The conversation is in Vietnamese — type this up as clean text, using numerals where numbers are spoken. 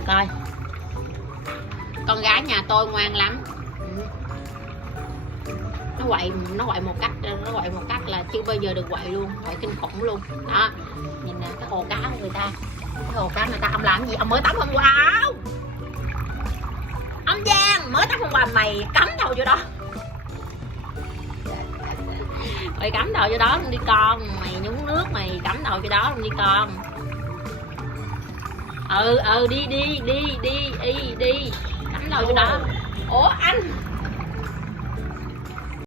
người coi. Con gái nhà tôi ngoan lắm. Nó quậy một cách là chưa bao giờ được quậy luôn, quậy kinh khủng luôn đó. Nhìn nè cái hồ cá của người ta, ông làm gì? Ông mới tắm hôm qua. Ông Giang mới tắm hôm qua, mày cắm đầu vô đó. Mày cắm đầu vô đó luôn đi con. Mày nhúng nước mày cắm đầu vô đó luôn đi con. Đi cắm đầu vô đó. Ủa anh